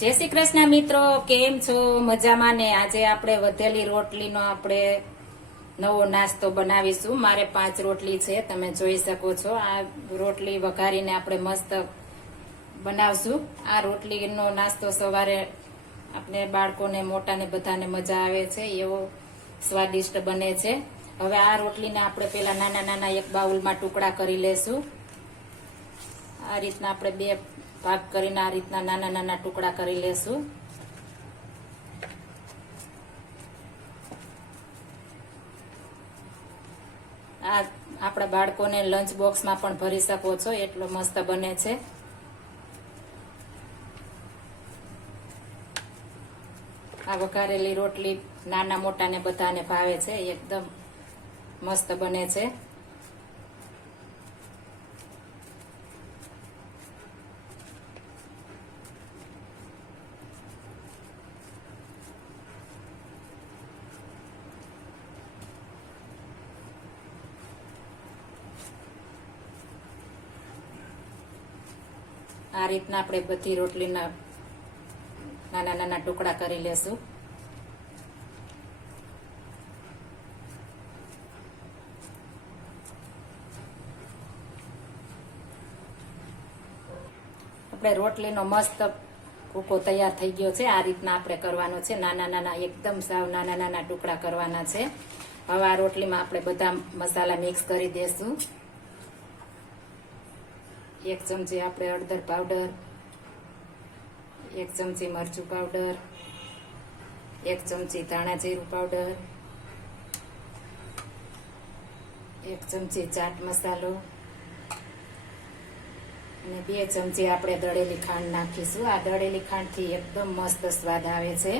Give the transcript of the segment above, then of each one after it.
જય શ્રી કૃષ્ણ મિત્રો, કેમ છો? મજામાં ને? આજે આપણે વધેલી રોટલીનો આપણે નવો નાસ્તો બનાવીશું. મારે પાંચ રોટલી છે, તમે જોઈ શકો છો. આ રોટલી વઘારીને આપણે મસ્ત બનાવશું. આ રોટલીનો નાસ્તો સવારે આપણે બાળકોને, મોટાને બધાને મજા આવે છે, એવો સ્વાદિષ્ટ બને છે. હવે આ રોટલીને આપણે પેલા નાના નાના એક બાઉલમાં ટુકડા કરી લેશું. આ રીતના આપણે બે ભાગ કરીને આ રીતના નાના નાના ટુકડા કરી લેશું. આ આપણા બાળકોને લંચ બોક્સમાં પણ ભરી શકો છો, એટલો મસ્ત બને છે. આ વઘારેલી રોટલી નાના મોટાને બધાને ભાવે છે, એકદમ મસ્ત બને છે. આ રીતના આપણે બધી રોટલીના નાના નાના ટુકડા કરી લેશું. આપણે રોટલીનો મસ્ત ભૂકો તૈયાર થઈ ગયો છે. આ રીતના આપણે કરવાનો છે. નાના નાના એકદમ સાવ નાના નાના ટુકડા કરવાના છે. હવે આ રોટલીમાં આપણે બધા મસાલા મિક્સ કરી દેશું. એક ચમચી આપણે હળદર પાવડર એક ચમચી મરચું પાવડર એક ચમચી ધાણા જીરું પાવડર એક ચમચી ચાટ મસાલો અને બે ચમચી આપણે દળેલી ખાંડ નાખીશું. આ દળેલી ખાંડથી એકદમ મસ્ત સ્વાદ આવે છે.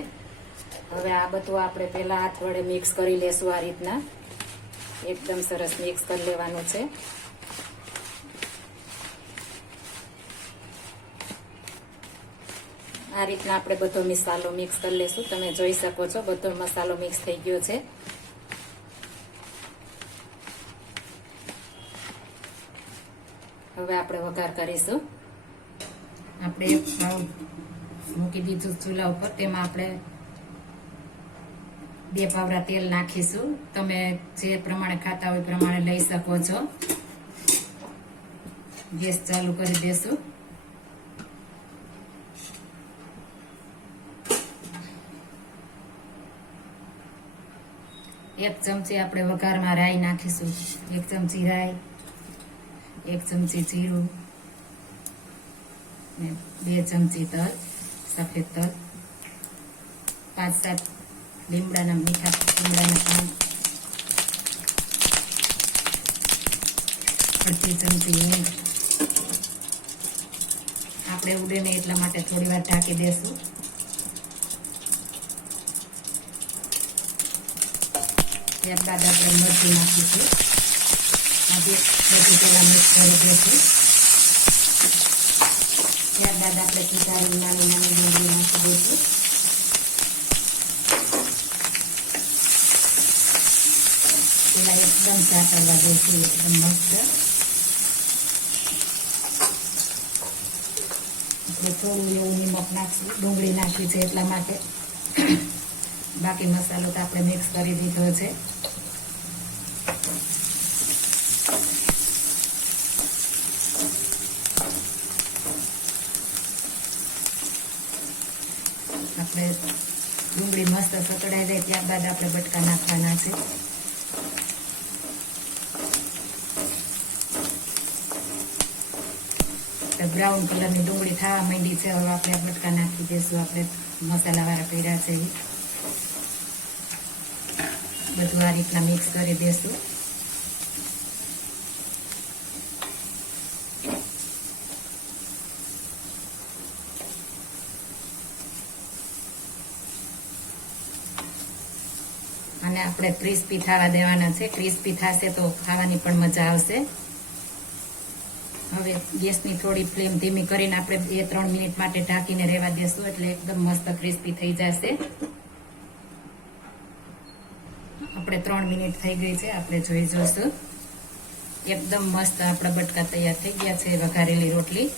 હવે આ બધું આપણે પહેલા હાથ વડે મિક્સ કરી લેશું આ રીતના. એકદમ સરસ મિક્સ કરી લેવાનું છે. આ રીતના આપણે બધો મસાલો મિક્સ કરી લેશું. તમે જોઈ શકો છો, બધો મસાલો મિક્સ થઈ ગયો છે. હવે આપણે વઘાર કરીશું. આપણે મૂકી દીધું ચૂલા ઉપર. તેમાં આપણે બે પાવડા તેલ નાખીશું. તમે જે પ્રમાણે ખાતા હોય પ્રમાણે લઈ શકો છો. ગેસ ચાલુ કરી દેશું. એક ચમચી આપણે વઘારમાં રાઈ નાખીશું. એક ચમચી રાઈ, એક ચમચી જીરું, ને બે ચમચી તલ, સફેદ તલ. પાંચ સાત લીમડાના મીઠા લીમડાના પાન. અડધી ચમચી હિંગ. આપણે ઉડે ને એટલા માટે થોડી વાર ઢાંકી દેશું. ત્યારબાદ આપણે મરચી નાખીશું આજે બધી પહેલાં મિક્સ કરી દઈશું ત્યારબાદ આપણે કીધારી નાની નાની ડુંગળી નાખી દઈશું. પેલા એકદમ ચાટરવા દઈશું એકદમ મસ્ત. આપણે થોડું એવું નિમક નાખશું, ડુંગળી નાખી છે એટલા માટે. બાકી મસાલો તો આપણે મિક્સ કરી દીધો છે. આપણે ડુંગળી મસ્ત સતડાઈ જાય ત્યારબાદ આપણે બટકા નાખવાના છે. બ્રાઉન કલરની ડુંગળી થવા માંડી છે. હવે આપણે બટકા નાખી દઈશું. આપણે મસાલાવાળા કર્યા છે. એ બધું આ રીતના મિક્સ કરી દેશું. અને આપણે ક્રિસ્પી થવા દેવાના છે. ક્રિસ્પી થશે તો ખાવાની પણ મજા આવશે. હવે ગેસની થોડી ફ્લેમ ધીમી કરીને આપણે બે ત્રણ મિનિટ માટે ઢાંકીને રહેવા દેશું એટલે એકદમ મસ્ત ક્રિસ્પી થઈ જશે. આપણે ત્રણ મિનિટ થઈ ગઈ છે, આપણે જોઈ જોઈશું. એકદમ મસ્ત આપણા બટકા તૈયાર થઈ ગયા છે, વઘારેલી રોટલી.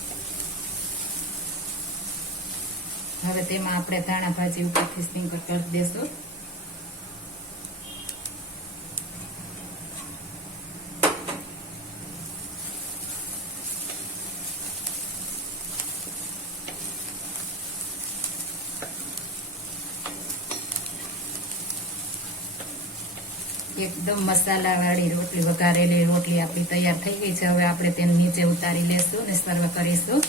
હવે તેમાં આપણે ધાણા ભાજી ઉપરથી સ્પ્રિંકલ કરી દેશું એકદમ મસાલાવાળી રોટલી, વઘારેલી રોટલી આપણી તૈયાર થઈ ગઈ છે. હવે આપણે તેને નીચે ઉતારી લેશું અને સર્વ કરીશું.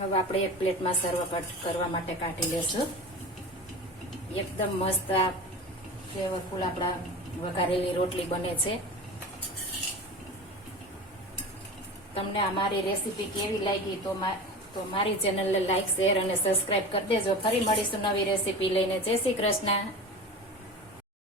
હવે આપણે એક પ્લેટમાં સર્વ કરવા માટે કાઢી લેશું. એકદમ મસ્ત આ ફ્લેવરફુલ આપણા વઘારેલી રોટલી બને છે. તમને આ મારી રેસીપી કેવી લાગી તો તો મારી ચેનલને લાઇક શેર અને સબસ્ક્રાઇબ કરી દેજો. ફરી મળીશું નવી રેસીપી લઈને. જય શ્રી કૃષ્ણ.